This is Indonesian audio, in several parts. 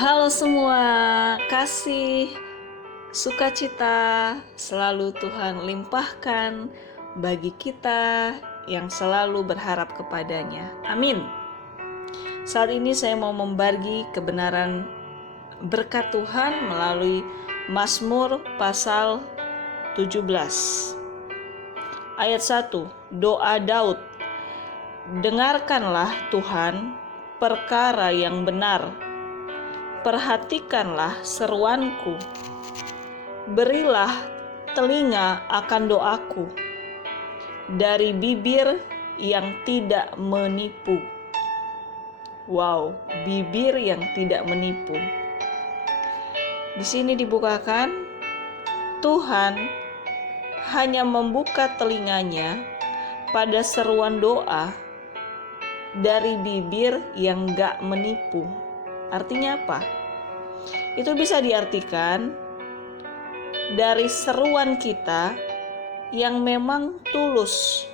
Halo semua, kasih sukacita selalu Tuhan limpahkan bagi kita yang selalu berharap kepadanya. Amin. Saat ini saya mau membagi kebenaran berkat Tuhan melalui Mazmur pasal 17. Ayat 1, doa Daud. Dengarkanlah Tuhan perkara yang benar. Perhatikanlah seruanku, berilah telinga akan doaku, dari bibir yang tidak menipu. Wow, bibir yang tidak menipu. Di sini dibukakan, Tuhan hanya membuka telinganya pada seruan doa dari bibir yang gak menipu. Artinya apa? Itu bisa diartikan dari seruan kita yang memang tulus,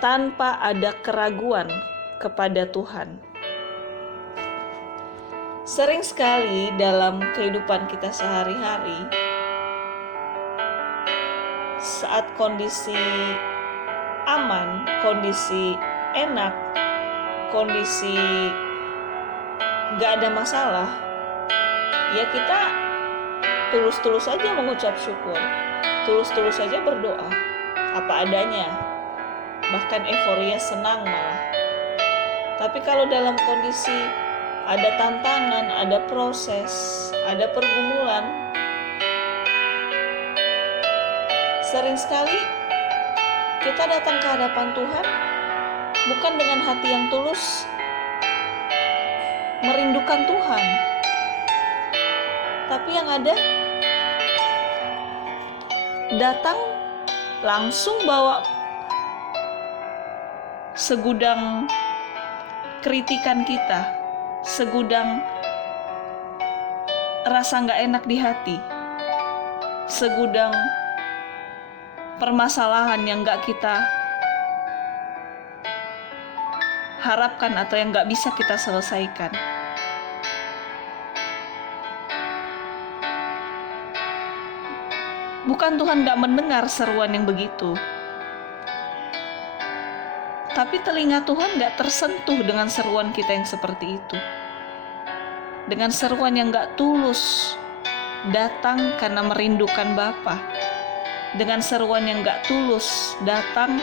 tanpa ada keraguan kepada Tuhan. Sering sekali dalam kehidupan kita sehari-hari, saat kondisi aman, kondisi enak, kondisi gak ada masalah, ya kita tulus-tulus saja mengucap syukur, tulus-tulus saja berdoa, apa adanya, bahkan euforia senang malah. Tapi kalau dalam kondisi ada tantangan, ada proses, ada pergumulan, sering sekali kita datang ke hadapan Tuhan bukan dengan hati yang tulus, merindukan Tuhan, tapi yang ada datang langsung bawa segudang kritikan kita, segudang rasa gak enak di hati, segudang permasalahan yang gak kita harapkan atau yang gak bisa kita selesaikan. Bukan Tuhan gak mendengar seruan yang begitu, tapi telinga Tuhan gak tersentuh dengan seruan kita yang seperti itu. Dengan seruan yang gak tulus, datang karena merindukan Bapa. Dengan seruan yang gak tulus, datang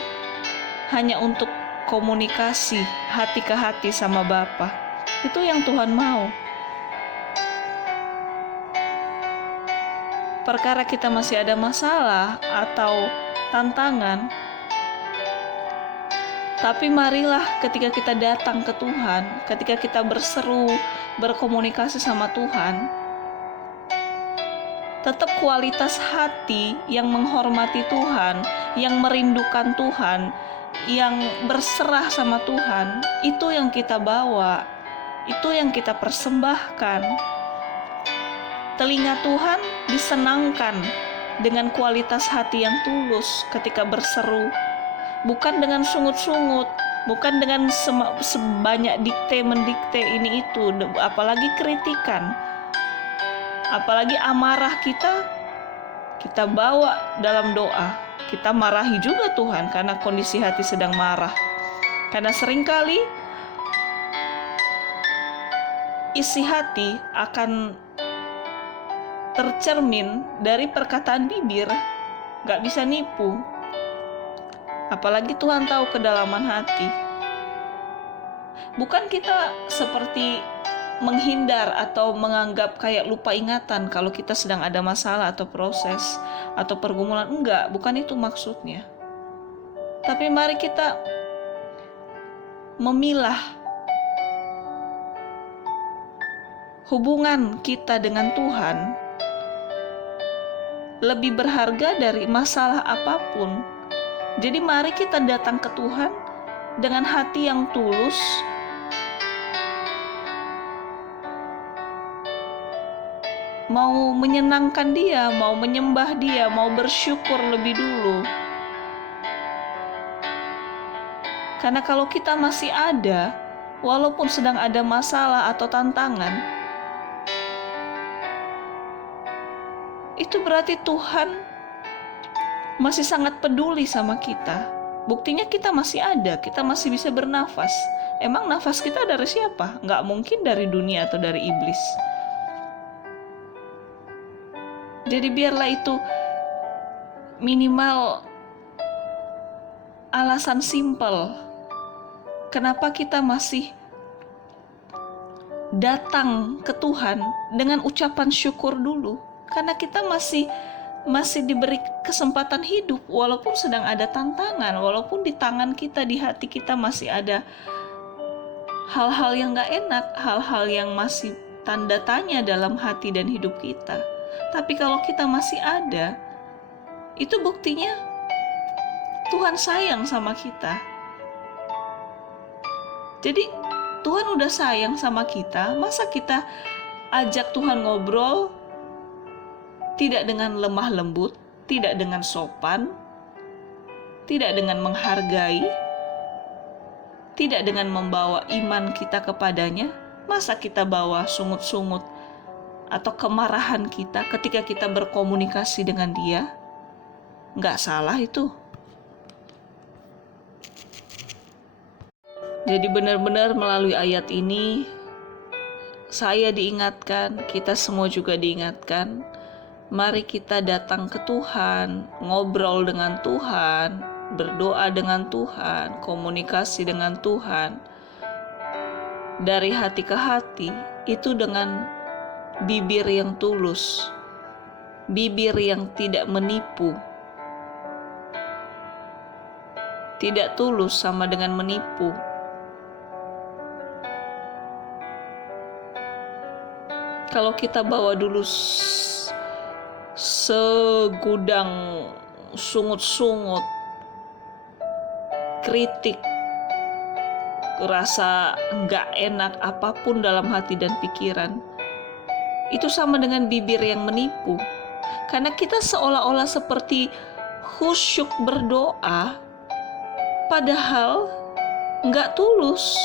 hanya untuk komunikasi hati ke hati sama Bapa. Itu yang Tuhan mau. Perkara kita masih ada masalah atau tantangan, tapi marilah ketika kita datang ke Tuhan, ketika kita berseru, berkomunikasi sama Tuhan, tetap kualitas hati yang menghormati Tuhan, yang merindukan Tuhan, yang berserah sama Tuhan, itu yang kita bawa, itu yang kita persembahkan. Telinga Tuhan disenangkan dengan kualitas hati yang tulus ketika berseru, bukan dengan sungut-sungut, bukan dengan sebanyak dikte-mendikte ini itu, apalagi kritikan, apalagi amarah kita bawa dalam doa. Kita marahi juga Tuhan karena kondisi hati sedang marah. Karena seringkali isi hati akan tercermin dari perkataan bibir, gak bisa nipu. Apalagi Tuhan tahu kedalaman hati. Bukan kita seperti menghindar atau menganggap kayak lupa ingatan kalau kita sedang ada masalah atau proses atau pergumulan. Enggak, bukan itu maksudnya. Tapi mari kita memilah hubungan kita dengan Tuhan lebih berharga dari masalah apapun. Jadi mari kita datang ke Tuhan dengan hati yang tulus, mau menyenangkan Dia, mau menyembah Dia, mau bersyukur lebih dulu. Karena kalau kita masih ada, walaupun sedang ada masalah atau tantangan, itu berarti Tuhan masih sangat peduli sama kita. Buktinya kita masih ada, kita masih bisa bernafas. Emang nafas kita dari siapa? Nggak mungkin dari dunia atau dari iblis. Jadi biarlah itu minimal alasan simpel kenapa kita masih datang ke Tuhan dengan ucapan syukur dulu. Karena kita masih diberi kesempatan hidup, walaupun sedang ada tantangan, walaupun di tangan kita, di hati kita masih ada hal-hal yang gak enak, hal-hal yang masih tanda tanya dalam hati dan hidup kita. Tapi kalau kita masih ada, itu buktinya Tuhan sayang sama kita. Jadi Tuhan udah sayang sama kita, masa kita ajak Tuhan ngobrol tidak dengan lemah lembut, tidak dengan sopan, tidak dengan menghargai, tidak dengan membawa iman kita kepadanya? Masa kita bawa sungut-sungut atau kemarahan kita ketika kita berkomunikasi dengan dia? Nggak salah itu. Jadi benar-benar melalui ayat ini, saya diingatkan, kita semua juga diingatkan, mari kita datang ke Tuhan, ngobrol dengan Tuhan, berdoa dengan Tuhan, komunikasi dengan Tuhan. Dari hati ke hati, itu dengan bibir yang tulus, bibir yang tidak menipu. Tidak tulus sama dengan menipu. Kalau kita bawa dulu segudang sungut-sungut, kritik, rasa nggak enak apapun dalam hati dan pikiran, itu sama dengan bibir yang menipu. Karena kita seolah-olah seperti khusyuk berdoa, padahal nggak tulus.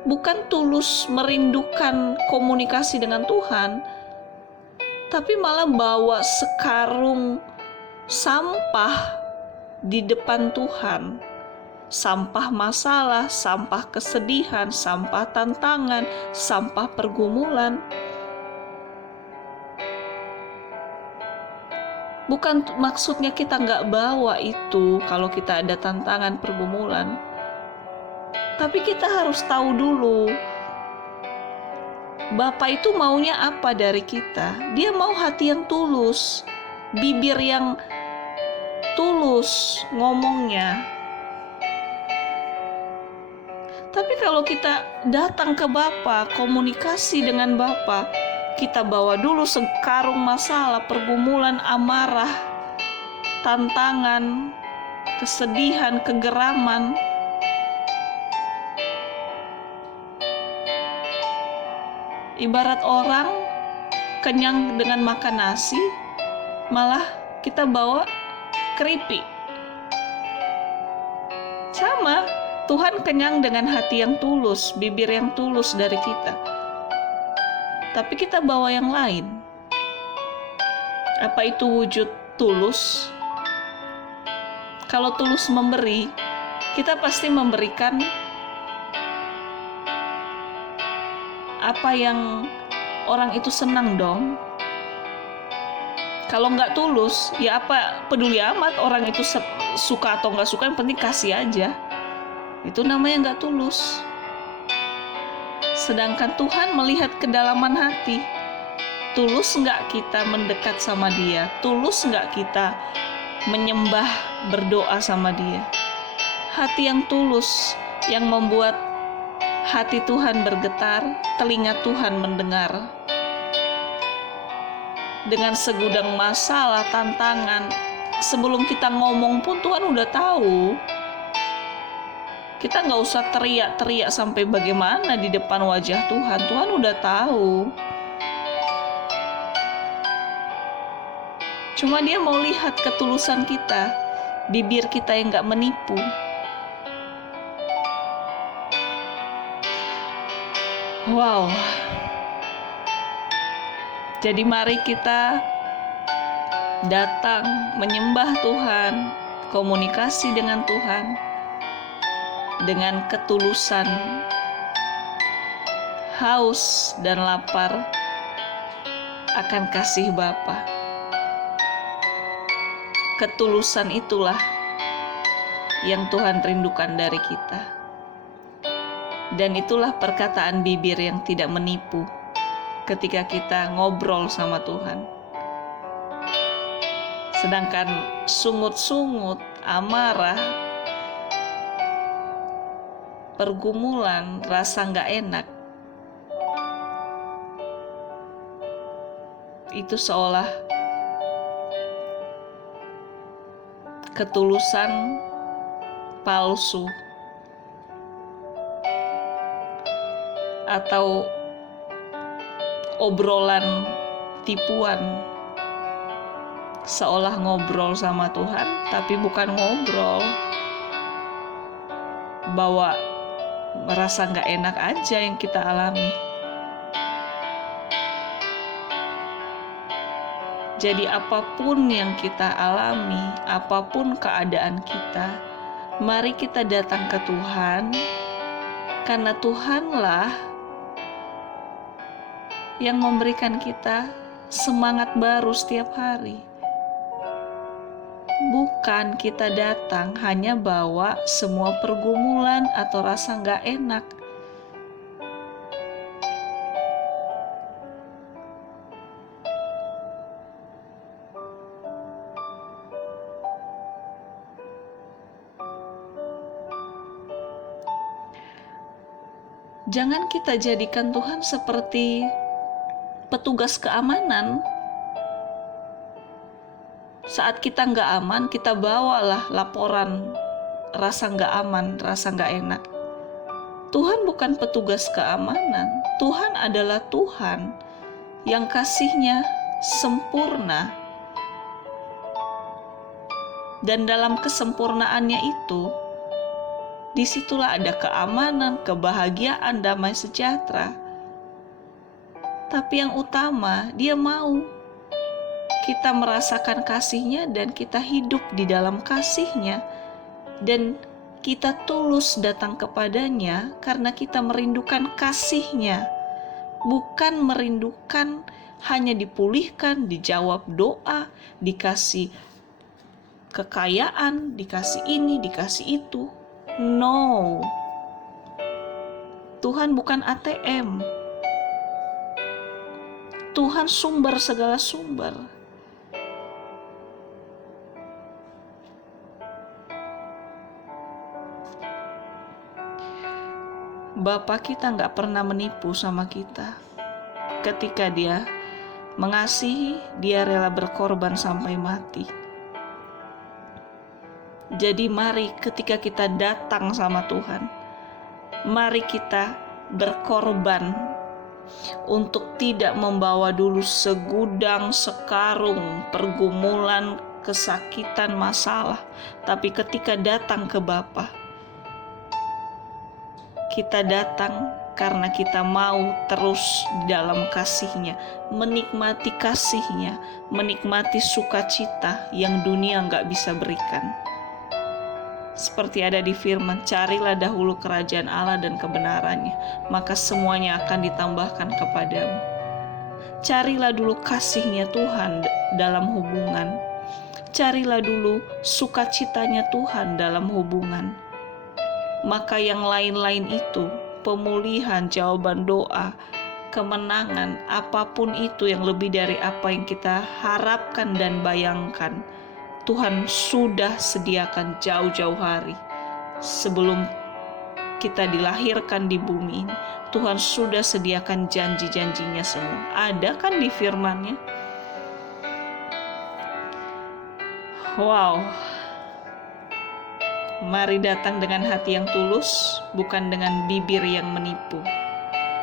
Bukan tulus merindukan komunikasi dengan Tuhan, tapi malah bawa sekarung sampah di depan Tuhan. Sampah masalah, sampah kesedihan, sampah tantangan, sampah pergumulan. Bukan maksudnya kita nggak bawa itu kalau kita ada tantangan pergumulan. Tapi kita harus tahu dulu, Bapa itu maunya apa dari kita? Dia mau hati yang tulus, bibir yang tulus ngomongnya. Tapi kalau kita datang ke Bapa, komunikasi dengan Bapa, kita bawa dulu sekarung masalah, pergumulan, amarah, tantangan, kesedihan, kegeraman. Ibarat orang kenyang dengan makan nasi, malah kita bawa keripik. Sama, Tuhan kenyang dengan hati yang tulus, bibir yang tulus dari kita. Tapi kita bawa yang lain. Apa itu wujud tulus? Kalau tulus memberi, kita pasti memberikan apa yang orang itu senang dong. Kalau nggak tulus, ya apa peduli amat orang itu suka atau nggak suka, yang penting kasih aja. Itu namanya nggak tulus. Sedangkan Tuhan melihat kedalaman hati. Tulus nggak kita mendekat sama Dia? Tulus nggak kita menyembah, berdoa sama Dia? Hati yang tulus yang membuat hati Tuhan bergetar, telinga Tuhan mendengar. Dengan segudang masalah, tantangan, sebelum kita ngomong pun Tuhan udah tahu. Kita nggak usah teriak-teriak sampai bagaimana di depan wajah Tuhan. Tuhan udah tahu. Cuma Dia mau lihat ketulusan kita, bibir kita yang nggak menipu. Wow. Jadi mari kita datang menyembah Tuhan, komunikasi dengan Tuhan dengan ketulusan, haus dan lapar akan kasih Bapa. Ketulusan itulah yang Tuhan rindukan dari kita. Dan itulah perkataan bibir yang tidak menipu ketika kita ngobrol sama Tuhan. Sedangkan sungut-sungut, amarah, pergumulan, rasa nggak enak, itu seolah ketulusan palsu atau obrolan tipuan, seolah ngobrol sama Tuhan tapi bukan ngobrol, bawa merasa nggak enak aja yang kita alami. Jadi apapun yang kita alami, apapun keadaan kita, mari kita datang ke Tuhan, karena Tuhanlah yang memberikan kita semangat baru setiap hari. Bukan kita datang hanya bawa semua pergumulan atau rasa nggak enak. Jangan kita jadikan Tuhan seperti petugas keamanan. Saat kita nggak aman, kita bawalah laporan rasa nggak aman, rasa nggak enak. Tuhan bukan petugas keamanan. Tuhan adalah Tuhan yang kasih-Nya sempurna. Dan dalam kesempurnaannya itu, disitulah ada keamanan, kebahagiaan, damai sejahtera. Tapi yang utama, Dia mau kita merasakan kasih-Nya dan kita hidup di dalam kasih-Nya. Dan kita tulus datang kepadanya karena kita merindukan kasih-Nya. Bukan merindukan hanya dipulihkan, dijawab doa, dikasih kekayaan, dikasih ini, dikasih itu. No, Tuhan bukan ATM. Tuhan sumber segala sumber. Bapa kita gak pernah menipu sama kita. Ketika Dia mengasihi, Dia rela berkorban sampai mati. Jadi mari ketika kita datang sama Tuhan, mari kita berkorban untuk tidak membawa dulu segudang, sekarung, pergumulan, kesakitan, masalah. Tapi ketika datang ke Bapa, kita datang karena kita mau terus dalam kasih-Nya, menikmati kasih-Nya, menikmati sukacita yang dunia gak bisa berikan. Seperti ada di firman, carilah dahulu kerajaan Allah dan kebenarannya, maka semuanya akan ditambahkan kepadamu. Carilah dulu kasih-Nya Tuhan dalam hubungan. Carilah dulu sukacitanya Tuhan dalam hubungan. Maka yang lain-lain itu, pemulihan, jawaban doa, kemenangan, apapun itu yang lebih dari apa yang kita harapkan dan bayangkan, Tuhan sudah sediakan jauh-jauh hari. Sebelum kita dilahirkan di bumi ini, Tuhan sudah sediakan janji-janjinya semua. Ada kan di firman-Nya? Wow. Mari datang dengan hati yang tulus, bukan dengan bibir yang menipu.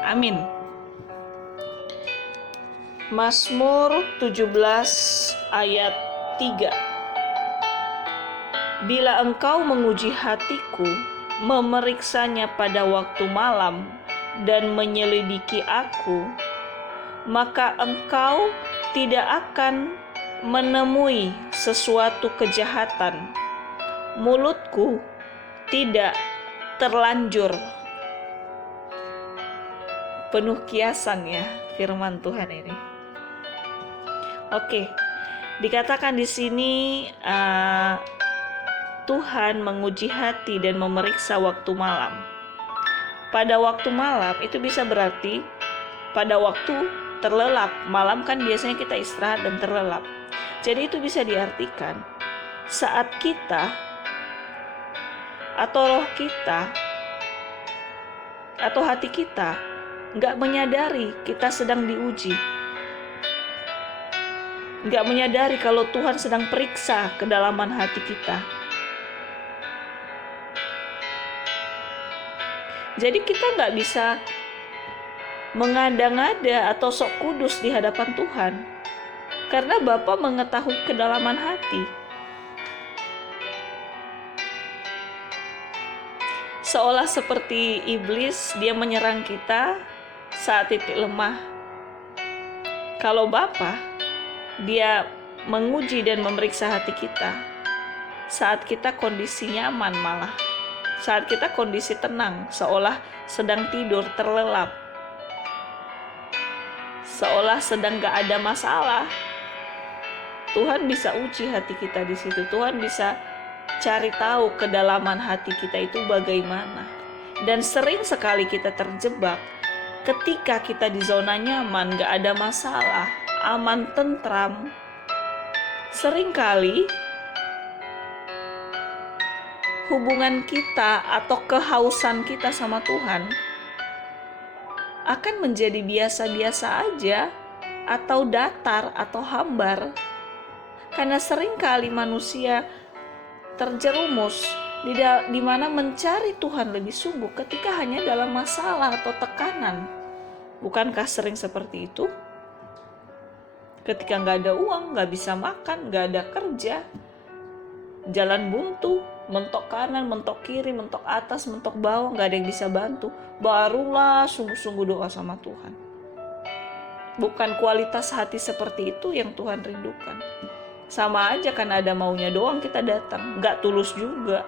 Amin. Mazmur 17 ayat 3. Bila Engkau menguji hatiku, memeriksanya pada waktu malam, dan menyelidiki aku, maka Engkau tidak akan menemui sesuatu kejahatan, mulutku tidak terlanjur penuh kiasan ya firman Tuhan ini. Oke, dikatakan di sini Tuhan menguji hati dan memeriksa waktu malam. Pada waktu malam itu bisa berarti pada waktu terlelap. Malam kan biasanya kita istirahat dan terlelap. Jadi itu bisa diartikan saat kita atau roh kita atau hati kita nggak menyadari kita sedang diuji, nggak menyadari kalau Tuhan sedang periksa kedalaman hati kita. Jadi kita nggak bisa mengada-ngada atau sok kudus di hadapan Tuhan, karena Bapa mengetahui kedalaman hati. Seolah seperti iblis, dia menyerang kita saat titik lemah. Kalau Bapa, dia menguji dan memeriksa hati kita saat kita kondisi nyaman, malah saat kita kondisi tenang, seolah sedang tidur terlelap, seolah sedang gak ada masalah. Tuhan bisa uji hati kita di situ. Tuhan bisa cari tahu kedalaman hati kita itu bagaimana. Dan sering sekali kita terjebak ketika kita di zona nyaman, gak ada masalah, aman, tentram. Seringkali hubungan kita atau kehausan kita sama Tuhan akan menjadi biasa-biasa aja, atau datar atau hambar. Karena seringkali manusia terjerumus di mana mencari Tuhan lebih sungguh ketika hanya dalam masalah atau tekanan. Bukankah sering seperti itu? Ketika nggak ada uang, nggak bisa makan, nggak ada kerja, jalan buntu, mentok kanan, mentok kiri, mentok atas, mentok bawah, nggak ada yang bisa bantu, barulah sungguh-sungguh doa sama Tuhan. Bukan kualitas hati seperti itu yang Tuhan rindukan. Sama aja kan, ada maunya doang kita datang, nggak tulus juga.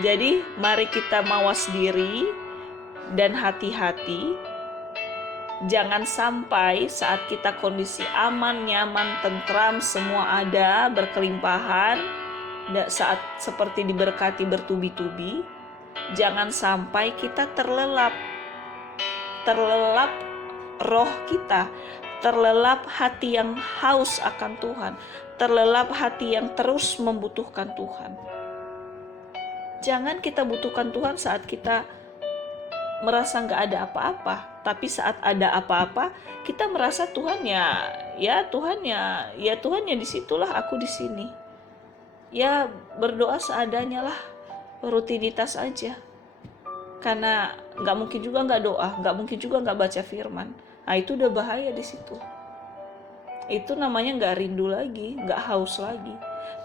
Jadi mari kita mawas diri dan hati-hati. Jangan sampai saat kita kondisi aman, nyaman, tentram, semua ada, berkelimpahan, saat seperti diberkati bertubi-tubi, jangan sampai kita terlelap roh kita, terlelap hati yang haus akan Tuhan, terlelap hati yang terus membutuhkan Tuhan. Jangan kita butuhkan Tuhan saat kita merasa nggak ada apa-apa, tapi saat ada apa-apa kita merasa Tuhan Tuhan disitulah, aku di sini. Ya berdoa seadanya lah, rutinitas aja. Karena nggak mungkin juga nggak doa, nggak mungkin juga nggak baca firman. Nah itu udah bahaya di situ. Itu namanya nggak rindu lagi, nggak haus lagi.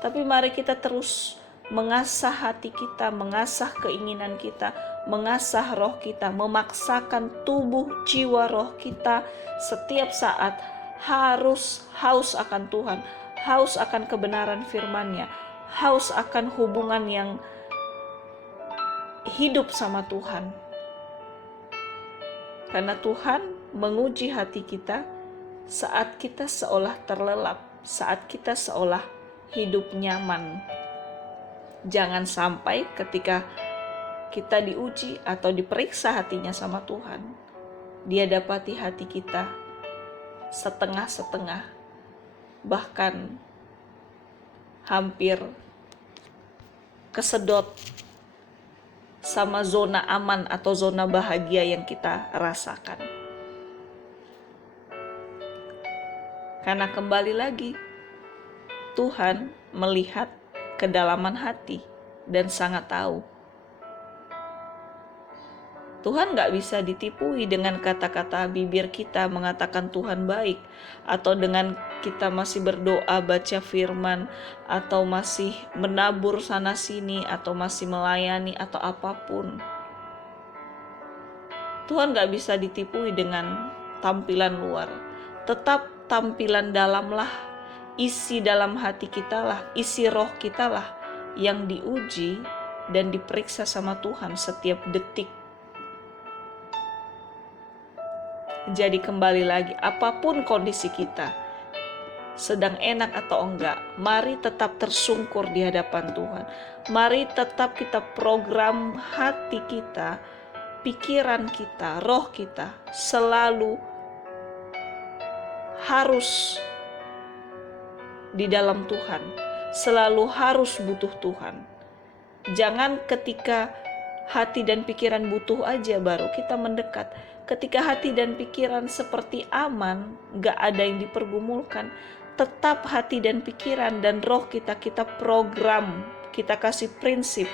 Tapi mari kita terus mengasah hati kita, mengasah keinginan kita, mengasah roh kita, memaksakan tubuh, jiwa, roh kita setiap saat harus haus akan Tuhan, haus akan kebenaran firman-Nya, haus akan hubungan yang hidup sama Tuhan. Karena Tuhan menguji hati kita saat kita seolah terlelap, saat kita seolah hidup nyaman. Jangan sampai ketika kita diuji atau diperiksa hatinya sama Tuhan, Dia dapati hati kita setengah-setengah, bahkan hampir kesedot sama zona aman atau zona bahagia yang kita rasakan. Karena kembali lagi, Tuhan melihat kedalaman hati dan sangat tahu. Tuhan gak bisa ditipui dengan kata-kata bibir kita mengatakan Tuhan baik, atau dengan kita masih berdoa, baca firman, atau masih menabur sana sini, atau masih melayani, atau apapun. Tuhan gak bisa ditipui dengan tampilan luar. Tetap tampilan dalam lah, isi dalam hati kita lah, isi roh kita lah yang diuji dan diperiksa sama Tuhan setiap detik. Jadi kembali lagi, apapun kondisi kita, sedang enak atau enggak, mari tetap tersungkur di hadapan Tuhan. Mari tetap kita program hati kita, pikiran kita, roh kita selalu harus di dalam Tuhan, selalu harus butuh Tuhan. Jangan ketika hati dan pikiran butuh aja baru kita mendekat. Ketika hati dan pikiran seperti aman, gak ada yang dipergumulkan, tetap hati dan pikiran dan roh kita program, kita kasih prinsip,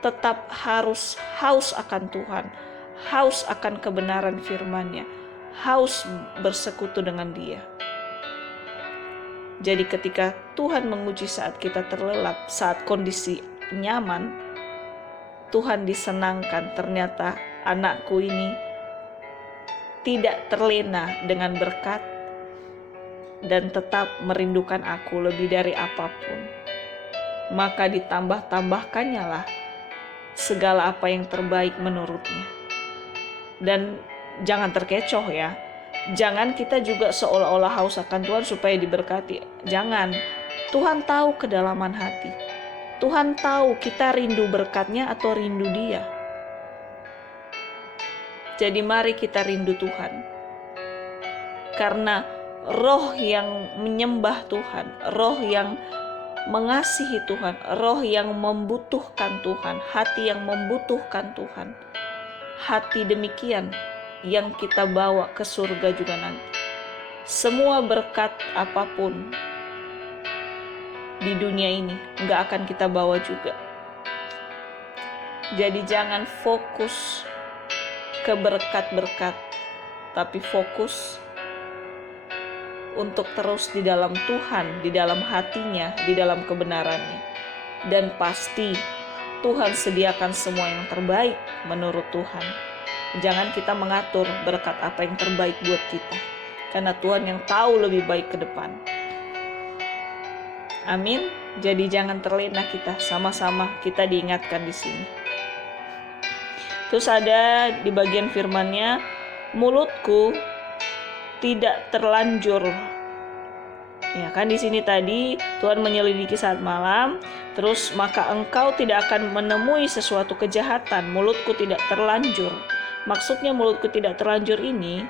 tetap harus haus akan Tuhan, haus akan kebenaran firman-Nya, haus bersekutu dengan Dia. Jadi ketika Tuhan menguji saat kita terlelap, saat kondisi nyaman, Tuhan disenangkan, ternyata anakku ini tidak terlena dengan berkat dan tetap merindukan aku lebih dari apapun. Maka ditambah-tambahkannya lah segala apa yang terbaik menurutnya. Dan jangan terkecoh ya, jangan kita juga seolah-olah haus akan Tuhan supaya diberkati. Jangan, Tuhan tahu kedalaman hati. Tuhan tahu kita rindu berkat-Nya atau rindu Dia. Jadi mari kita rindu Tuhan. Karena roh yang menyembah Tuhan, roh yang mengasihi Tuhan, roh yang membutuhkan Tuhan, hati yang membutuhkan Tuhan, hati demikian yang kita bawa ke surga juga nanti. Semua berkat apapun di dunia ini nggak akan kita bawa juga. Jadi jangan fokus ke berkat-berkat, tapi fokus untuk terus di dalam Tuhan, di dalam hatinya, di dalam kebenarannya. Dan pasti Tuhan sediakan semua yang terbaik menurut Tuhan. Jangan kita mengatur berkat apa yang terbaik buat kita, karena Tuhan yang tahu lebih baik ke depan. Amin. Jadi jangan terlena kita, sama-sama kita diingatkan di sini. Terus ada di bagian firman-Nya, mulutku tidak terlanjur. Ya kan di sini tadi Tuhan menyelidiki saat malam, terus maka engkau tidak akan menemui sesuatu kejahatan, mulutku tidak terlanjur. Maksudnya mulutku tidak terlanjur ini,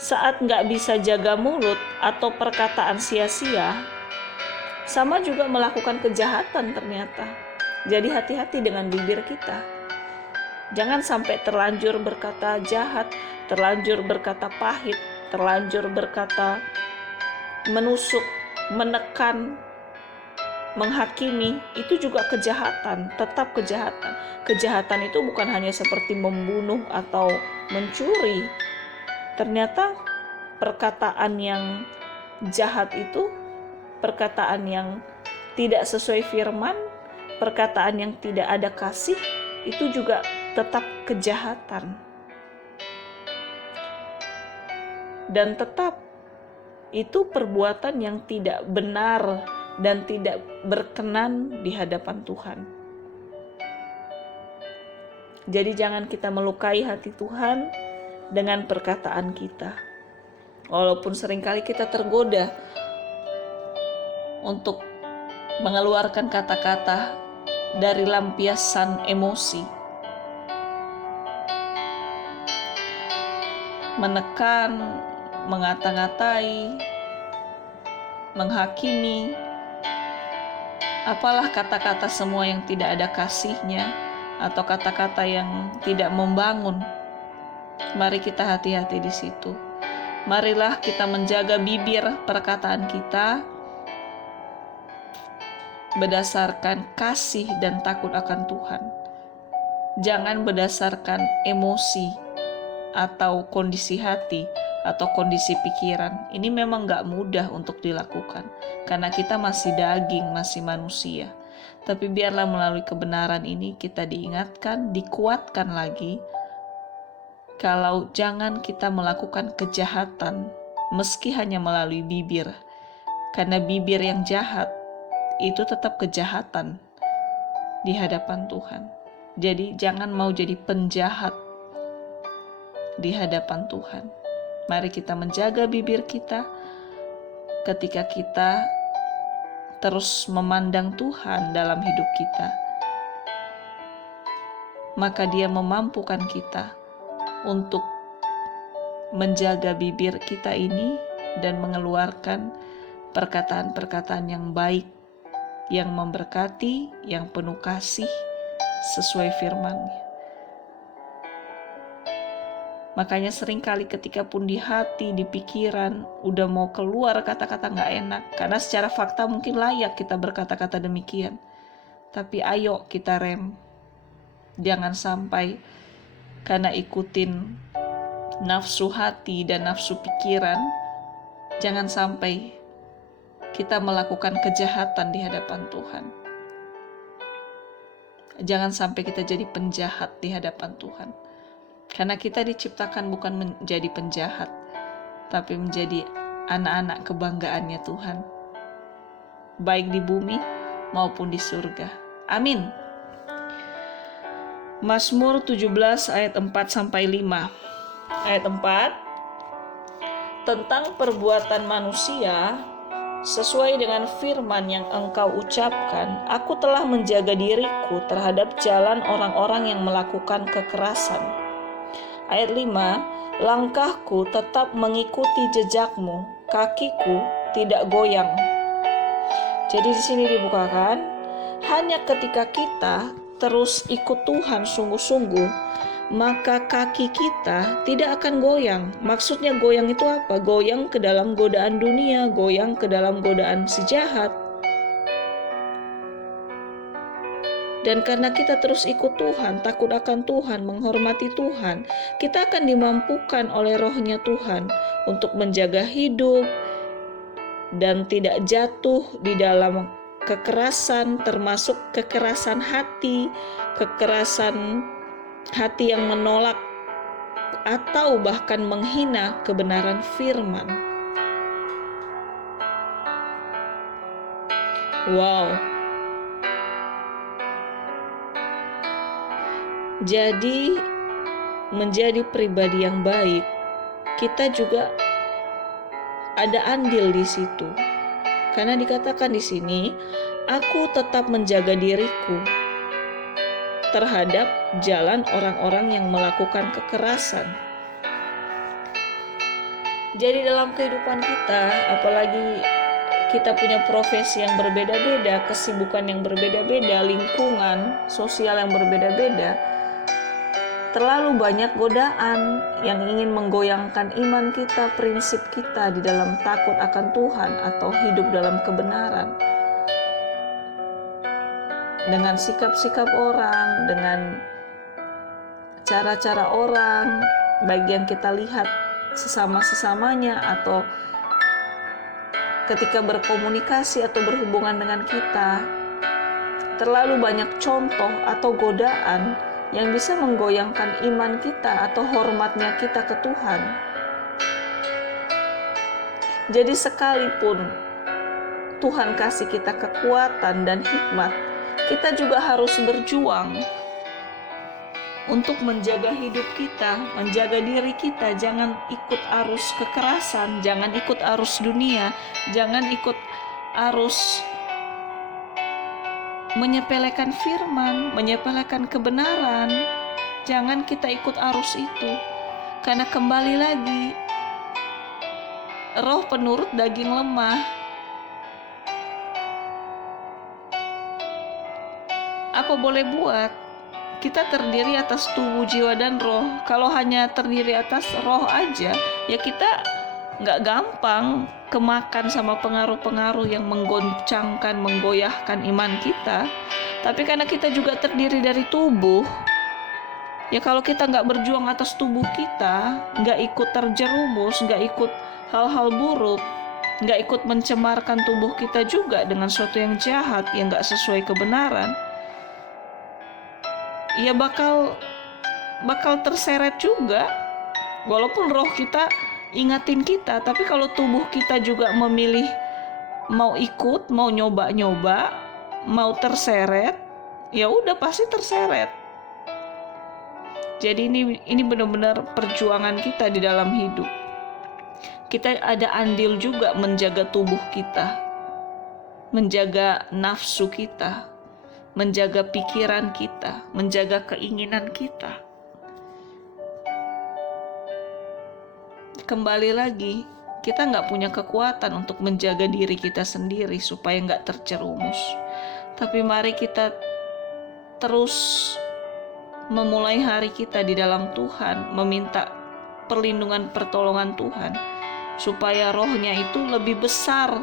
saat nggak bisa jaga mulut atau perkataan sia-sia, sama juga melakukan kejahatan ternyata. Jadi hati-hati dengan bibir kita. Jangan sampai terlanjur berkata jahat, terlanjur berkata pahit, terlanjur berkata menusuk, menekan, menghakimi. Itu juga kejahatan, tetap kejahatan. Kejahatan itu bukan hanya seperti membunuh atau mencuri. Ternyata perkataan yang jahat itu, perkataan yang tidak sesuai firman, perkataan yang tidak ada kasih, itu juga tetap kejahatan. Dan tetap itu perbuatan yang tidak benar dan tidak berkenan di hadapan Tuhan. Jadi jangan kita melukai hati Tuhan dengan perkataan kita. Walaupun seringkali kita tergoda untuk mengeluarkan kata-kata dari lampiasan emosi, menekan, mengata-ngatai, menghakimi, apalah kata-kata semua yang tidak ada kasihnya atau kata-kata yang tidak membangun. Mari kita hati-hati di situ. Marilah kita menjaga bibir perkataan kita berdasarkan kasih dan takut akan Tuhan. Jangan berdasarkan emosi atau kondisi hati atau kondisi pikiran. Ini memang gak mudah untuk dilakukan karena kita masih daging, masih manusia. Tapi biarlah melalui kebenaran ini kita diingatkan, dikuatkan lagi kalau jangan kita melakukan kejahatan meski hanya melalui bibir. Karena bibir yang jahat itu tetap kejahatan di hadapan Tuhan. Jadi jangan mau jadi penjahat di hadapan Tuhan. Mari kita menjaga bibir kita ketika kita terus memandang Tuhan dalam hidup kita. Maka Dia memampukan kita untuk menjaga bibir kita ini dan mengeluarkan perkataan-perkataan yang baik, yang memberkati, yang penuh kasih sesuai firman-Nya. Makanya seringkali ketika pun di hati, di pikiran, udah mau keluar kata-kata gak enak. Karena secara fakta mungkin layak kita berkata-kata demikian. Tapi ayo kita rem. Jangan sampai karena ikutin nafsu hati dan nafsu pikiran, jangan sampai kita melakukan kejahatan di hadapan Tuhan. Jangan sampai kita jadi penjahat di hadapan Tuhan. Karena kita diciptakan bukan menjadi penjahat, tapi menjadi anak-anak kebanggaannya Tuhan. Baik di bumi maupun di surga. Amin. Mazmur 17 ayat 4-5. Ayat 4. Tentang perbuatan manusia, sesuai dengan firman yang engkau ucapkan, aku telah menjaga diriku terhadap jalan orang-orang yang melakukan kekerasan. Ayat 5. Langkahku tetap mengikuti jejakmu, kakiku tidak goyang. Jadi di sini dibukakan, hanya ketika kita terus ikut Tuhan sungguh-sungguh, maka kaki kita tidak akan goyang. Maksudnya goyang itu apa? Goyang ke dalam godaan dunia, goyang ke dalam godaan si jahat. Dan karena kita terus ikut Tuhan, takut akan Tuhan, menghormati Tuhan, kita akan dimampukan oleh rohnya Tuhan untuk menjaga hidup dan tidak jatuh di dalam kekerasan, termasuk kekerasan hati yang menolak atau bahkan menghina kebenaran firman. Wow. Jadi menjadi pribadi yang baik, kita juga ada andil di situ. Karena dikatakan di sini, aku tetap menjaga diriku terhadap jalan orang-orang yang melakukan kekerasan. Jadi dalam kehidupan kita, apalagi kita punya profesi yang berbeda-beda, kesibukan yang berbeda-beda, lingkungan sosial yang berbeda-beda, terlalu banyak godaan yang ingin menggoyangkan iman kita, prinsip kita di dalam takut akan Tuhan atau hidup dalam kebenaran. Dengan sikap-sikap orang, dengan cara-cara orang, baik yang kita lihat sesama-sesamanya atau ketika berkomunikasi atau berhubungan dengan kita, terlalu banyak contoh atau godaan yang bisa menggoyangkan iman kita atau hormatnya kita ke Tuhan. Jadi sekalipun Tuhan kasih kita kekuatan dan hikmat, kita juga harus berjuang untuk menjaga hidup kita, menjaga diri kita. Jangan ikut arus kekerasan, jangan ikut arus dunia, jangan ikut arus menyepelekan firman, menyepelekan kebenaran. Jangan kita ikut arus itu. Karena kembali lagi, roh penurut, daging lemah. Apa boleh buat? Kita terdiri atas tubuh, jiwa, dan roh. Kalau hanya terdiri atas roh aja, ya kita nggak gampang kemakan sama pengaruh-pengaruh yang menggoncangkan, menggoyahkan iman kita. Tapi karena kita juga terdiri dari tubuh, ya kalau kita nggak berjuang atas tubuh kita, nggak ikut terjerumus, nggak ikut hal-hal buruk, nggak ikut mencemarkan tubuh kita juga dengan sesuatu yang jahat, yang nggak sesuai kebenaran, ya bakal terseret juga. Walaupun roh kita ingatin kita. Tapi kalau tubuh kita juga memilih mau ikut, mau nyoba-nyoba, mau terseret, ya udah pasti terseret. Jadi ini benar-benar perjuangan kita di dalam hidup. Kita ada andil juga menjaga tubuh kita, menjaga nafsu kita, menjaga pikiran kita, menjaga keinginan kita. Kembali lagi, kita nggak punya kekuatan untuk menjaga diri kita sendiri supaya nggak terjerumus. Tapi mari kita terus memulai hari kita di dalam Tuhan, meminta perlindungan pertolongan Tuhan, supaya rohnya itu lebih besar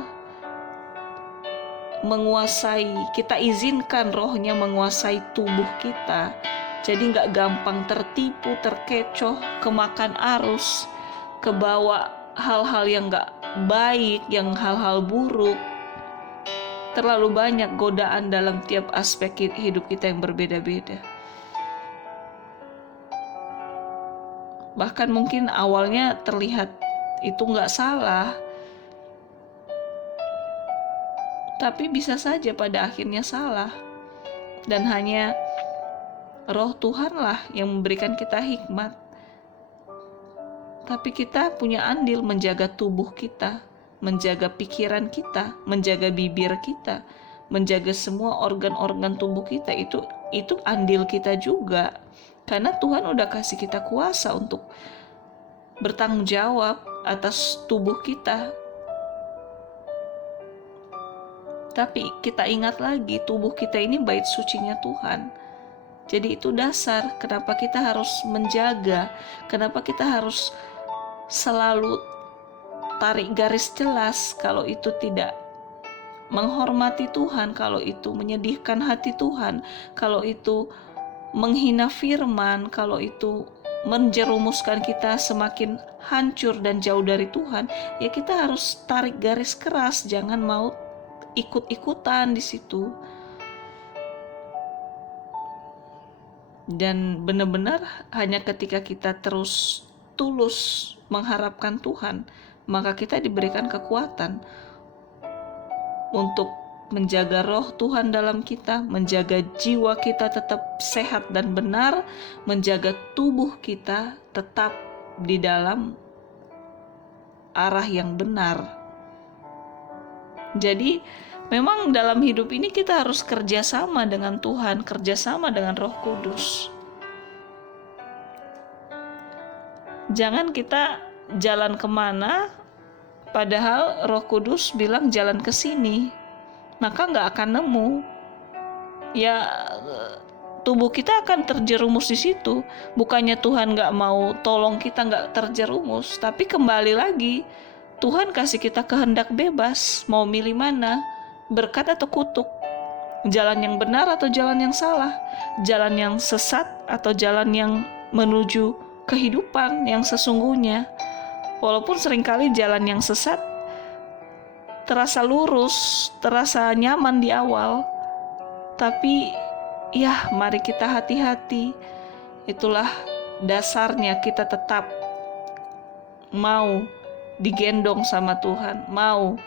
menguasai. Kita izinkan rohnya menguasai tubuh kita, jadi nggak gampang tertipu, terkecoh, kemakan arus, kebawa hal-hal yang nggak baik, yang hal-hal buruk. Terlalu banyak godaan dalam tiap aspek hidup kita yang berbeda-beda. Bahkan mungkin awalnya terlihat itu nggak salah, tapi bisa saja pada akhirnya salah. Dan hanya roh Tuhanlah yang memberikan kita hikmat. Tapi kita punya andil menjaga tubuh kita, menjaga pikiran kita, menjaga bibir kita, menjaga semua organ-organ tubuh kita. Itu andil kita juga. Karena Tuhan udah kasih kita kuasa untuk bertanggung jawab atas tubuh kita. Tapi kita ingat lagi, tubuh kita ini bait sucinya Tuhan. Jadi itu dasar kenapa kita harus menjaga, kenapa kita harus selalu tarik garis jelas kalau itu tidak menghormati Tuhan, kalau itu menyedihkan hati Tuhan, kalau itu menghina firman, kalau itu menjerumuskan kita semakin hancur dan jauh dari Tuhan, ya kita harus tarik garis keras, jangan mau ikut-ikutan di situ. Dan benar-benar hanya ketika kita terus tulus mengharapkan Tuhan, maka kita diberikan kekuatan untuk menjaga roh Tuhan dalam kita, menjaga jiwa kita tetap sehat dan benar, menjaga tubuh kita tetap di dalam arah yang benar. Jadi memang dalam hidup ini kita harus kerjasama dengan Tuhan, kerjasama dengan Roh Kudus. Jangan kita jalan kemana, padahal Roh Kudus bilang jalan ke sini, maka nggak akan nemu. Ya tubuh kita akan terjerumus di situ. Bukannya Tuhan nggak mau tolong kita nggak terjerumus, tapi kembali lagi Tuhan kasih kita kehendak bebas, mau milih mana, berkat atau kutuk, jalan yang benar atau jalan yang salah, jalan yang sesat atau jalan yang menuju kehidupan yang sesungguhnya. Walaupun seringkali jalan yang sesat terasa lurus, terasa nyaman di awal, tapi ya mari kita hati-hati. Itulah dasarnya kita tetap mau digendong sama Tuhan, mau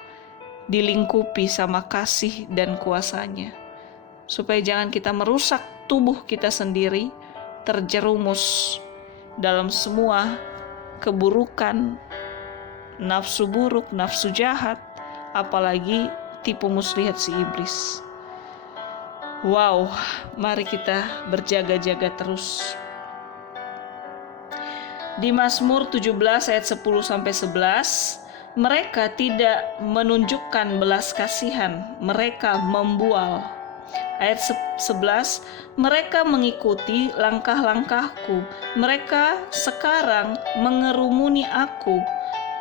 dilingkupi sama kasih dan kuasanya, supaya jangan kita merusak tubuh kita sendiri, terjerumus dalam semua keburukan, nafsu buruk, nafsu jahat, apalagi tipu muslihat si iblis. Wow, mari kita berjaga-jaga terus. Di Mazmur 17 ayat 10-11, mereka tidak menunjukkan belas kasihan, mereka membual. Ayat 11, mereka mengikuti langkah-langkahku, mereka sekarang mengerumuni aku,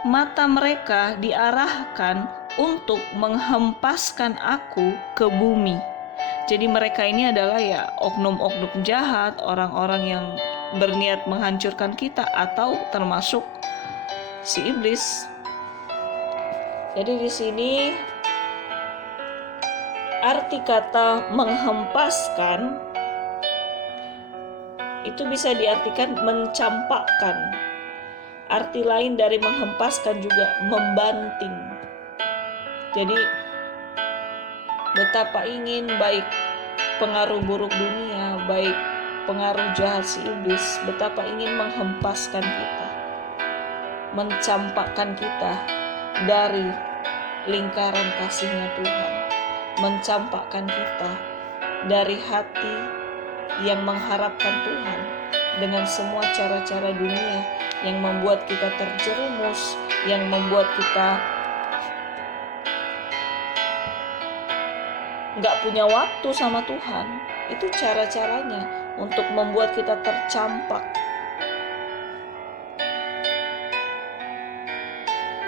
mata mereka diarahkan untuk menghempaskan aku ke bumi. Jadi mereka ini adalah ya oknum-oknum jahat, orang-orang yang berniat menghancurkan kita, atau termasuk si iblis. Jadi di sini arti kata menghempaskan itu bisa diartikan mencampakkan arti lain dari menghempaskan juga membanting. Jadi betapa ingin baik pengaruh buruk dunia, baik pengaruh jahat si iblis, betapa ingin menghempaskan kita, mencampakkan kita dari lingkaran kasihnya Tuhan, mencampakkan kita dari hati yang mengharapkan Tuhan dengan semua cara-cara dunia yang membuat kita terjerumus, yang membuat kita gak punya waktu sama Tuhan. Itu cara-caranya untuk membuat kita tercampak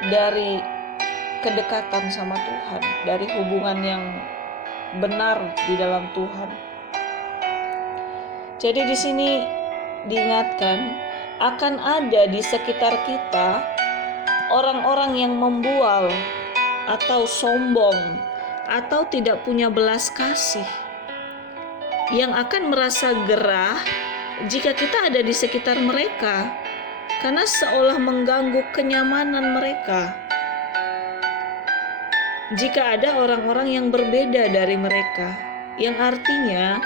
dari kedekatan sama Tuhan, dari hubungan yang benar di dalam Tuhan. Jadi di sini diingatkan akan ada di sekitar kita orang-orang yang membual atau sombong atau tidak punya belas kasih, yang akan merasa gerah jika kita ada di sekitar mereka, karena seolah mengganggu kenyamanan mereka. Jika ada orang-orang yang berbeda dari mereka, yang artinya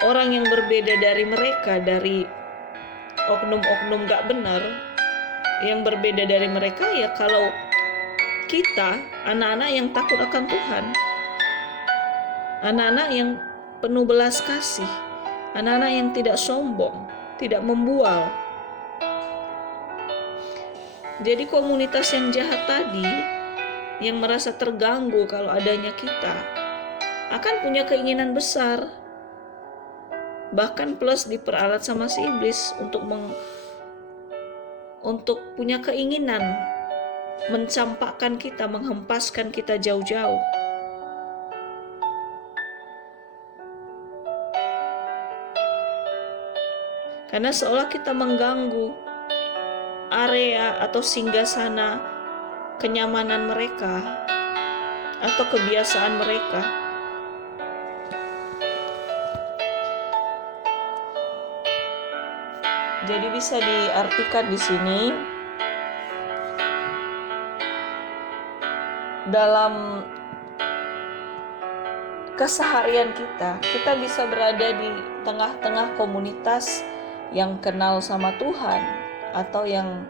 orang yang berbeda dari mereka, dari oknum-oknum gak benar, yang berbeda dari mereka, ya kalau kita anak-anak yang takut akan Tuhan, anak-anak yang penuh belas kasih, anak-anak yang tidak sombong, tidak membual. Jadi komunitas yang jahat tadi, yang merasa terganggu kalau adanya kita, akan punya keinginan besar, bahkan plus diperalat sama si iblis untuk punya keinginan mencampakkan kita, menghempaskan kita jauh-jauh. Karena seolah kita mengganggu area atau singgasana kenyamanan mereka atau kebiasaan mereka. Jadi bisa diartikan di sini dalam keseharian kita bisa berada di tengah-tengah komunitas yang kenal sama Tuhan atau yang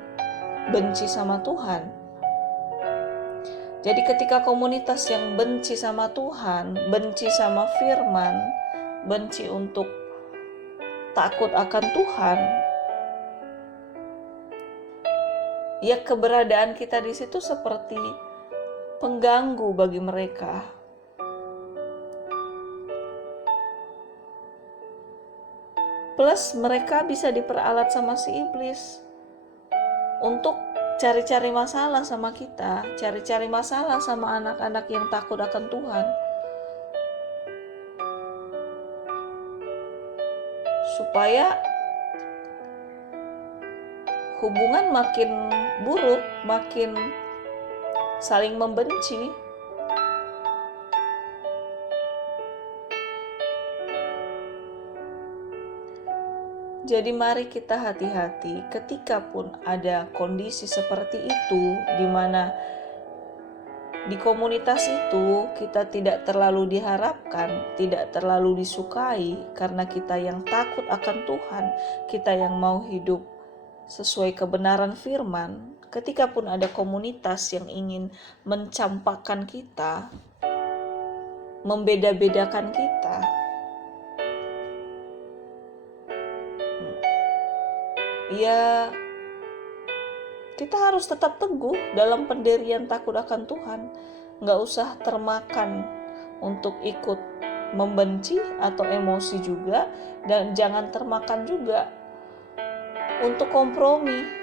benci sama Tuhan. Jadi ketika komunitas yang benci sama Tuhan, benci sama firman, benci untuk takut akan Tuhan, ya keberadaan kita di situ seperti pengganggu bagi mereka. Plus mereka bisa diperalat sama si iblis untuk cari-cari masalah sama kita, cari-cari masalah sama anak-anak yang takut akan Tuhan, supaya hubungan makin buruk, makin saling membenci. Jadi mari kita hati-hati ketika pun ada kondisi seperti itu, di mana di komunitas itu kita tidak terlalu diharapkan, tidak terlalu disukai, karena kita yang takut akan Tuhan, kita yang mau hidup sesuai kebenaran firman. Ketika pun ada komunitas yang ingin mencampakkan kita, membeda-bedakan kita, ya kita harus tetap teguh dalam pendirian takut akan Tuhan. Gak usah termakan untuk ikut membenci atau emosi juga, dan jangan termakan juga untuk kompromi.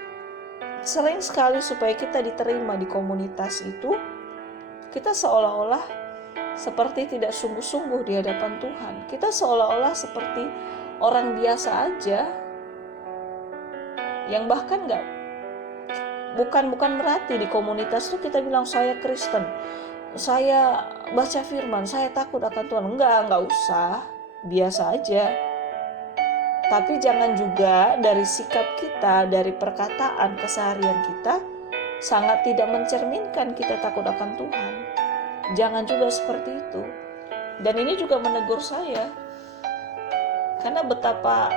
Sering sekali supaya kita diterima di komunitas itu, kita seolah-olah seperti tidak sungguh-sungguh di hadapan Tuhan. Kita seolah-olah seperti orang biasa aja, yang bahkan bukan berarti di komunitas itu kita bilang saya Kristen, saya baca firman, saya takut akan Tuhan. Enggak usah, biasa aja. Tapi jangan juga dari sikap kita, dari perkataan keseharian kita sangat tidak mencerminkan kita takut akan Tuhan. Jangan juga seperti itu. Dan ini juga menegur saya, karena betapa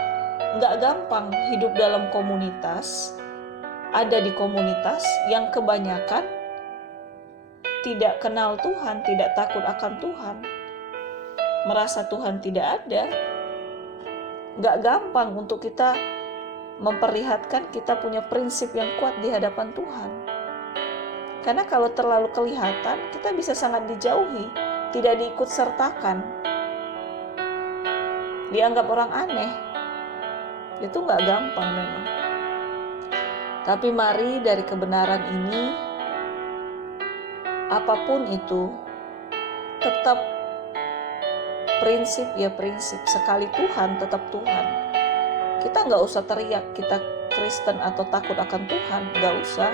nggak gampang hidup dalam komunitas, ada di komunitas yang kebanyakan tidak kenal Tuhan, tidak takut akan Tuhan, merasa Tuhan tidak ada. Nggak gampang untuk kita memperlihatkan kita punya prinsip yang kuat di hadapan Tuhan. Karena kalau terlalu kelihatan, kita bisa sangat dijauhi, tidak diikut sertakan, dianggap orang aneh. Itu nggak gampang memang. Tapi mari dari kebenaran ini, apapun itu, tetap prinsip ya prinsip. Sekali Tuhan, tetap Tuhan. Kita nggak usah teriak kita Kristen atau takut akan Tuhan, nggak usah.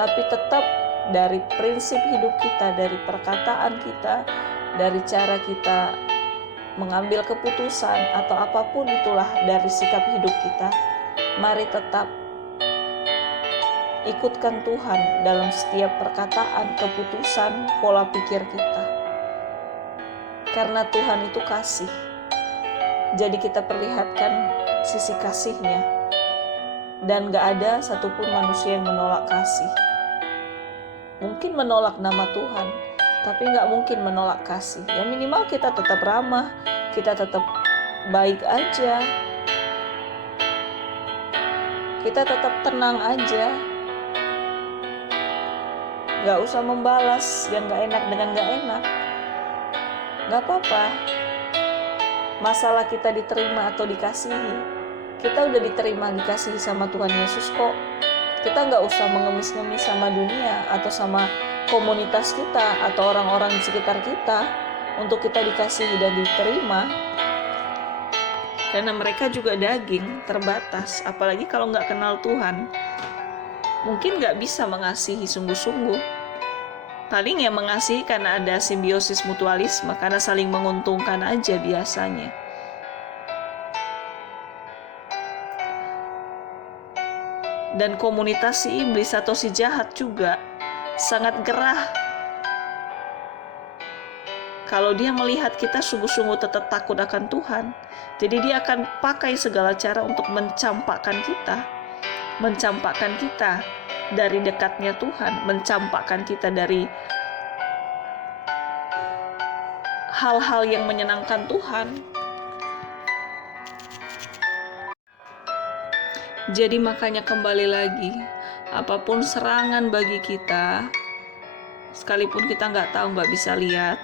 Tapi tetap dari prinsip hidup kita, dari perkataan kita, dari cara kita mengambil keputusan atau apapun itulah dari sikap hidup kita, mari tetap ikutkan Tuhan dalam setiap perkataan, keputusan, pola pikir kita. Karena Tuhan itu kasih. Jadi kita perlihatkan sisi kasih-Nya. Dan gak ada satupun manusia yang menolak kasih. Mungkin menolak nama Tuhan, tapi gak mungkin menolak kasih. Ya minimal kita tetap ramah, kita tetap baik aja, kita tetap tenang aja. Gak usah membalas yang gak enak dengan gak enak. Gak apa-apa. Masalah kita diterima atau dikasihi, kita udah diterima, dikasihi sama Tuhan Yesus kok. Kita gak usah mengemis-ngemis sama dunia atau sama komunitas kita atau orang-orang di sekitar kita untuk kita dikasihi dan diterima. Karena mereka juga daging, terbatas. Apalagi kalau gak kenal Tuhan, mungkin gak bisa mengasihi sungguh-sungguh. Paling ya mengasihi karena ada simbiosis mutualisme, karena saling menguntungkan aja biasanya. Dan komunitas si iblis atau si jahat juga sangat gerah kalau dia melihat kita sungguh-sungguh tetap takut akan Tuhan. Jadi dia akan pakai segala cara untuk mencampakkan kita dari dekatnya Tuhan, mencampakkan kita dari hal-hal yang menyenangkan Tuhan. Jadi makanya kembali lagi, apapun serangan bagi kita, sekalipun kita nggak tahu, nggak bisa lihat,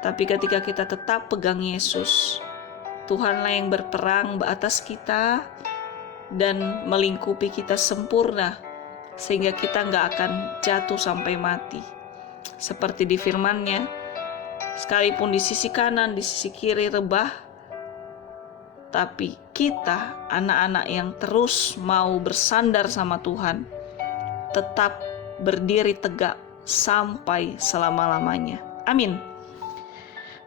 tapi ketika kita tetap pegang Yesus, Tuhanlah yang berperang atas kita dan melingkupi kita sempurna, sehingga kita nggak akan jatuh sampai mati. Seperti di firman-Nya, sekalipun di sisi kanan, di sisi kiri rebah, tapi kita, anak-anak yang terus mau bersandar sama Tuhan, tetap berdiri tegak sampai selama-lamanya. Amin.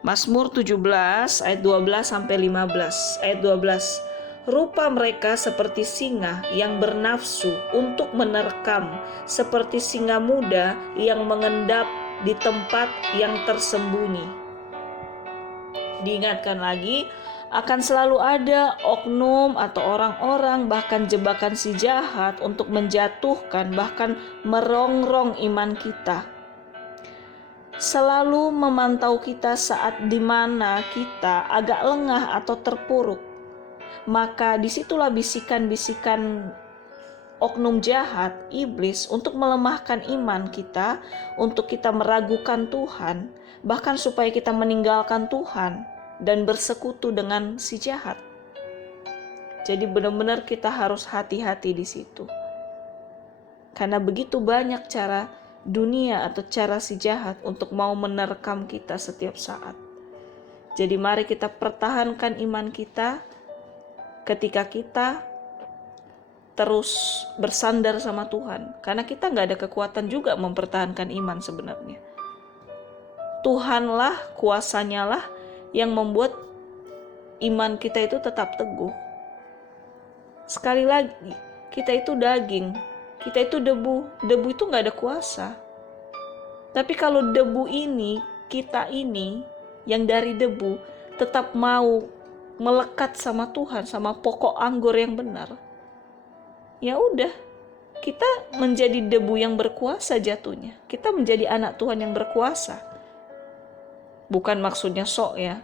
Mazmur 17 ayat 12-15. Ayat 12. Rupa mereka seperti singa yang bernafsu untuk menerkam, seperti singa muda yang mengendap di tempat yang tersembunyi. Diingatkan lagi, akan selalu ada oknum atau orang-orang, bahkan jebakan si jahat untuk menjatuhkan, bahkan merongrong iman kita. Selalu memantau kita saat dimana kita agak lengah atau terpuruk. Maka disitulah bisikan-bisikan oknum jahat, iblis, untuk melemahkan iman kita, untuk kita meragukan Tuhan, bahkan supaya kita meninggalkan Tuhan dan bersekutu dengan si jahat. Jadi benar-benar kita harus hati-hati di situ. Karena begitu banyak cara dunia atau cara si jahat untuk mau menerkam kita setiap saat. Jadi mari kita pertahankan iman kita ketika kita terus bersandar sama Tuhan. Karena kita gak ada kekuatan juga mempertahankan iman sebenarnya. Tuhanlah, kuasanya lah yang membuat iman kita itu tetap teguh. Sekali lagi, kita itu daging, kita itu debu. Debu itu gak ada kuasa. Tapi kalau debu ini, kita ini yang dari debu tetap mau melekat sama Tuhan, sama pokok anggur yang benar, ya udah, kita menjadi debu yang berkuasa jatuhnya. Kita menjadi anak Tuhan yang berkuasa. Bukan maksudnya sok ya,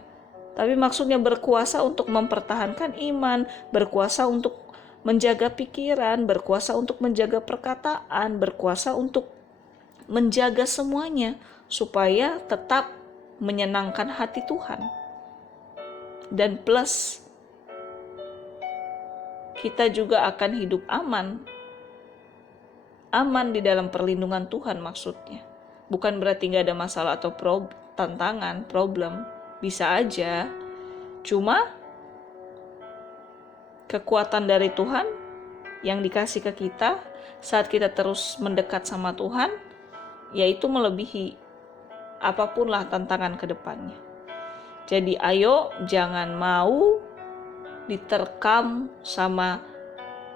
tapi maksudnya berkuasa untuk mempertahankan iman, berkuasa untuk menjaga pikiran, berkuasa untuk menjaga perkataan, berkuasa untuk menjaga semuanya supaya tetap menyenangkan hati Tuhan. Dan plus, kita juga akan hidup aman di dalam perlindungan Tuhan maksudnya. Bukan berarti gak ada masalah atau tantangan, problem. Bisa aja. Cuma kekuatan dari Tuhan yang dikasih ke kita saat kita terus mendekat sama Tuhan, yaitu melebihi apapun lah tantangan ke depannya. Jadi ayo jangan mau diterkam sama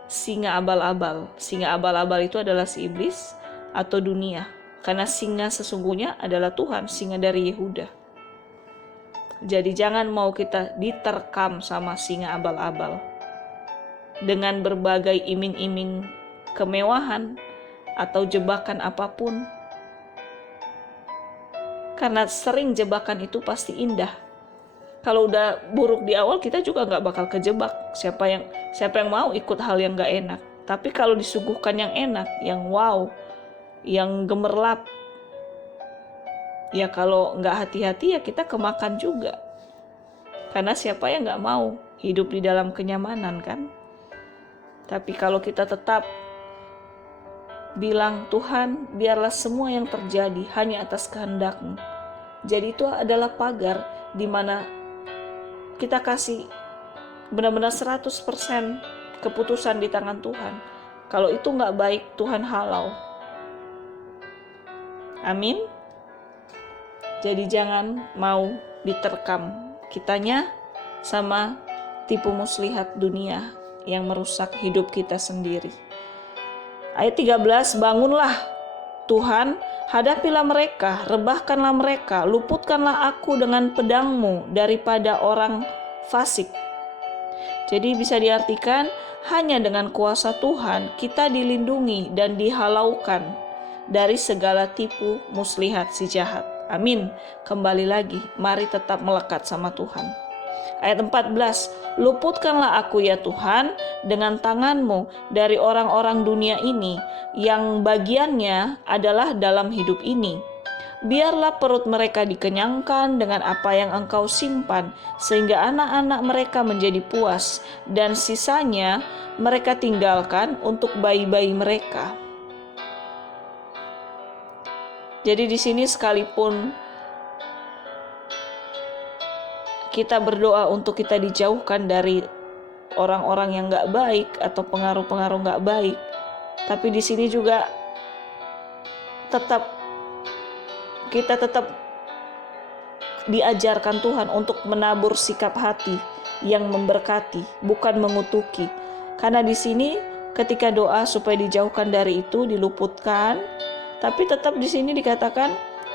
singa abal-abal. Singa abal-abal itu adalah si iblis atau dunia. Karena singa sesungguhnya adalah Tuhan, singa dari Yehuda. Jadi jangan mau kita diterkam sama singa abal-abal dengan berbagai iming-iming kemewahan atau jebakan apapun. Karena sering jebakan itu pasti indah. Kalau udah buruk di awal, kita juga gak bakal kejebak. Siapa yang mau ikut hal yang gak enak. Tapi kalau disuguhkan yang enak, yang wow, yang gemerlap, ya kalau gak hati-hati ya kita kemakan juga. Karena siapa yang gak mau hidup di dalam kenyamanan kan. Tapi kalau kita tetap bilang, Tuhan biarlah semua yang terjadi hanya atas kehendak-Mu. Jadi itu adalah pagar di mana kita kasih benar-benar 100% keputusan di tangan Tuhan. Kalau itu gak baik, Tuhan halau. Amin. Jadi jangan mau diterkam kitanya sama tipu muslihat dunia yang merusak hidup kita sendiri. Ayat 13, bangunlah Tuhan, hadapilah mereka, rebahkanlah mereka, luputkanlah aku dengan pedang-Mu daripada orang fasik. Jadi bisa diartikan, hanya dengan kuasa Tuhan kita dilindungi dan dihalaukan dari segala tipu muslihat si jahat. Amin. Kembali lagi, mari tetap melekat sama Tuhan. Ayat 14, luputkanlah aku ya Tuhan dengan tangan-Mu dari orang-orang dunia ini yang bagiannya adalah dalam hidup ini. Biarlah perut mereka dikenyangkan dengan apa yang Engkau simpan, sehingga anak-anak mereka menjadi puas, dan sisanya mereka tinggalkan untuk bayi-bayi mereka. Jadi di sini sekalipun kita berdoa untuk kita dijauhkan dari orang-orang yang gak baik atau pengaruh-pengaruh gak baik, tapi di sini juga kita tetap diajarkan Tuhan untuk menabur sikap hati yang memberkati, bukan mengutuki. Karena di sini ketika doa supaya dijauhkan dari itu, diluputkan, tapi tetap di sini dikatakan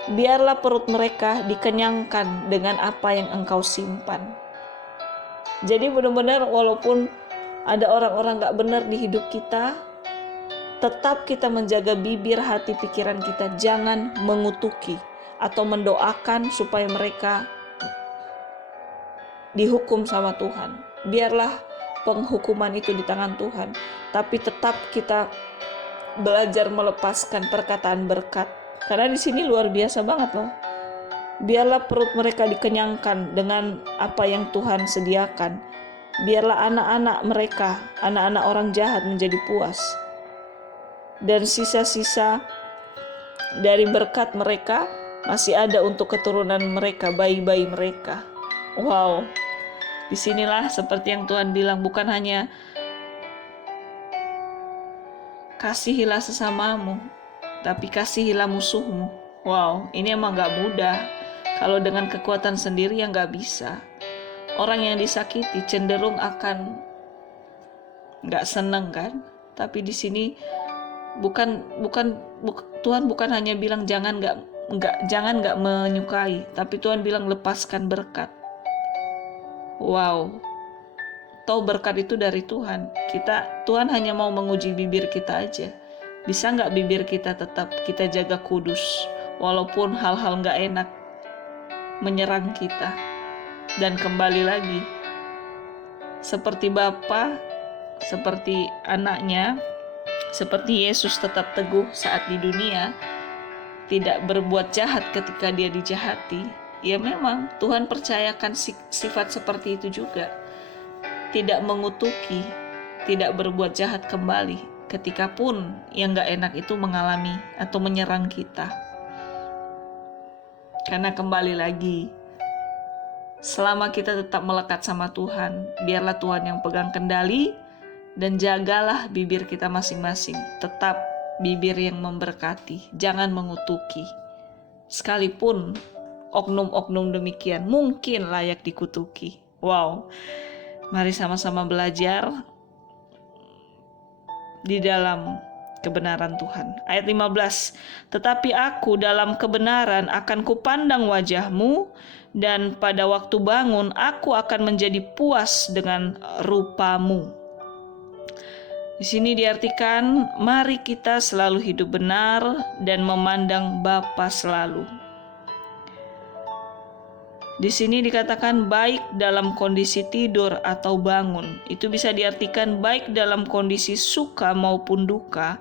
biarlah perut mereka dikenyangkan dengan apa yang Engkau simpan. Jadi benar-benar walaupun ada orang-orang gak benar di hidup kita, tetap kita menjaga bibir, hati, pikiran kita jangan mengutuki atau mendoakan supaya mereka dihukum sama Tuhan. Biarlah penghukuman itu di tangan Tuhan, tapi tetap kita belajar melepaskan perkataan berkat. Karena di sini luar biasa banget loh. Biarlah perut mereka dikenyangkan dengan apa yang Tuhan sediakan. Biarlah anak-anak mereka, anak-anak orang jahat menjadi puas. Dan sisa-sisa dari berkat mereka masih ada untuk keturunan mereka, bayi-bayi mereka. Wow. Disinilah seperti yang Tuhan bilang, bukan hanya kasihilah sesamamu, tapi kasihilah musuhmu. Wow, ini emang gak mudah. Kalau dengan kekuatan sendiri yang gak bisa. Orang yang disakiti cenderung akan nggak seneng kan? Tapi di sini Tuhan bukan hanya bilang jangan nggak menyukai, tapi Tuhan bilang lepaskan berkat. Wow, toh berkat itu dari Tuhan. Tuhan hanya mau menguji bibir kita aja. Bisa nggak bibir kita tetap kita jaga kudus, walaupun hal-hal nggak enak menyerang kita. Dan kembali lagi, seperti Bapa, seperti anaknya, seperti Yesus tetap teguh saat di dunia, tidak berbuat jahat ketika dia dijahati. Ya memang Tuhan percayakan sifat seperti itu juga. Tidak mengutuki, tidak berbuat jahat kembali ketika pun yang gak enak itu mengalami atau menyerang kita. Karena kembali lagi, selama kita tetap melekat sama Tuhan, biarlah Tuhan yang pegang kendali dan jagalah bibir kita masing-masing. Tetap bibir yang memberkati, jangan mengutuki. Sekalipun oknum-oknum demikian mungkin layak dikutuki. Wow, mari sama-sama belajar di dalam kebenaran Tuhan. Ayat 15, tetapi aku dalam kebenaran akan kupandang wajahmu, dan pada waktu bangun aku akan menjadi puas dengan rupamu. Di sini diartikan, mari kita selalu hidup benar dan memandang Bapa selalu. Di sini dikatakan baik dalam kondisi tidur atau bangun. Itu bisa diartikan baik dalam kondisi suka maupun duka,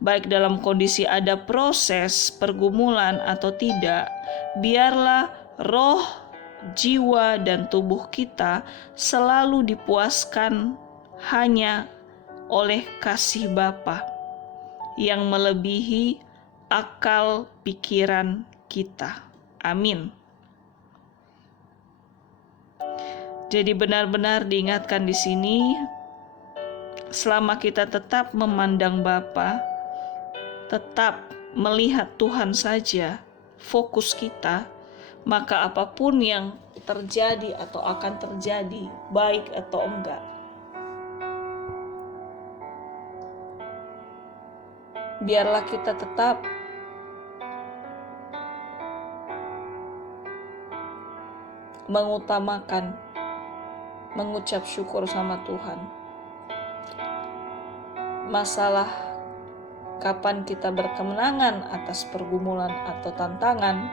baik dalam kondisi ada proses, pergumulan atau tidak. Biarlah roh, jiwa, dan tubuh kita selalu dipuaskan hanya oleh kasih Bapa yang melebihi akal pikiran kita. Amin. Jadi benar-benar diingatkan di sini, selama kita tetap memandang Bapa, tetap melihat Tuhan saja fokus kita, maka apapun yang terjadi atau akan terjadi, baik atau enggak, biarlah kita tetap mengutamakan mengucap syukur sama Tuhan. Masalah kapan kita berkemenangan atas pergumulan atau tantangan,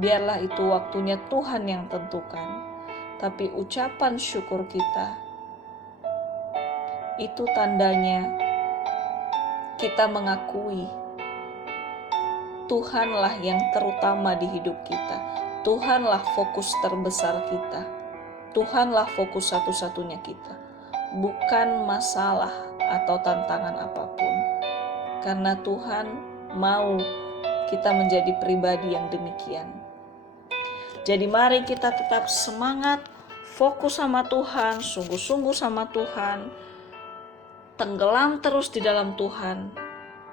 biarlah itu waktunya Tuhan yang tentukan. Tapi ucapan syukur kita, itu tandanya kita mengakui Tuhanlah yang terutama di hidup kita. Tuhanlah fokus terbesar kita. Tuhanlah fokus satu-satunya kita, bukan masalah atau tantangan apapun. Karena Tuhan mau kita menjadi pribadi yang demikian. Jadi mari kita tetap semangat, fokus sama Tuhan, sungguh-sungguh sama Tuhan, tenggelam terus di dalam Tuhan.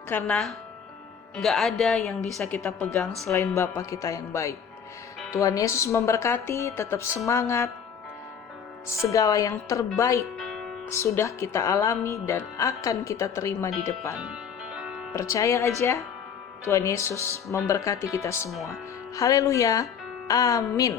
Karena gak ada yang bisa kita pegang selain Bapa kita yang baik. Tuhan Yesus memberkati, tetap semangat. Segala yang terbaik sudah kita alami dan akan kita terima di depan. Percaya aja, Tuhan Yesus memberkati kita semua. Haleluya, amin.